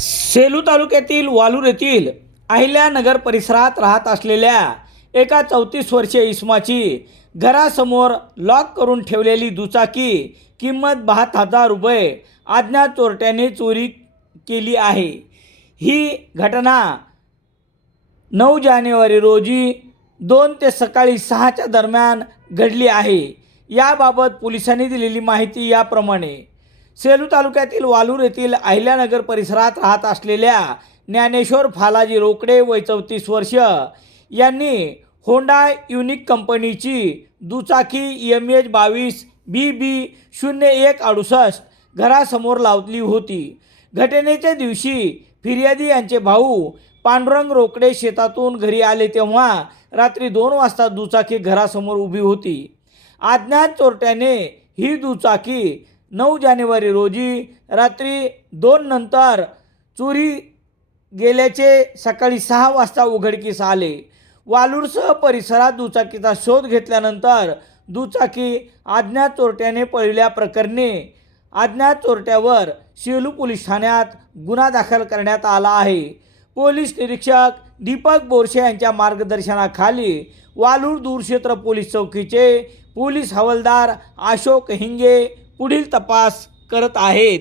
सेलू तालुक्यातील वालूर येथील अहिल्यानगर परिसरात राहत असलेल्या एका चौतीस वर्षीय इस्माची घरासमोर लॉक करून ठेवलेली दुचाकी किंमत बहात हजार रुपये अज्ञात चोरट्याने चोरी केली आहे. ही घटना नऊ जानेवारी रोजी दोन ते सकाळी सहाच्या दरम्यान घडली आहे. याबाबत पोलिसांनी दिलेली माहिती याप्रमाणे. सेलू तालुक्यातील वालूर येथील अहिल्यानगर परिसरात राहत असलेल्या ज्ञानेश्वर फालाजी रोकडे वय चौतीस वर्ष यांनी होंडा युनिक कंपनीची दुचाकी एम एच बावीस बी बी शून्य एक अडुसष्ट घरासमोर लावली होती. घटनेच्या दिवशी फिर्यादी यांचे भाऊ पांडुरंग रोकडे शेतातून घरी आले तेव्हा रात्री दोन वाजता दुचाकी घरासमोर उभी होती. अज्ञात चोरट्याने ही दुचाकी नऊ जानेवारी रोजी रात्री दोन नंतर चोरी गेल्याचे सकाळी सहा वाजता उघडकीस आले. वालूरसह परिसरात दुचाकीचा शोध घेतल्यानंतर दुचाकी अज्ञात चोरट्याने पळल्या प्रकरणी अज्ञात चोरट्यावर शेलू पोलीस ठाण्यात गुन्हा दाखल करण्यात आला आहे. पोलीस निरीक्षक दीपक बोरशे यांच्या मार्गदर्शनाखाली वालूर दूरक्षेत्र पोलीस चौकीचे पोलीस हवालदार अशोक हिंगे पुढील तपास करत आहेत.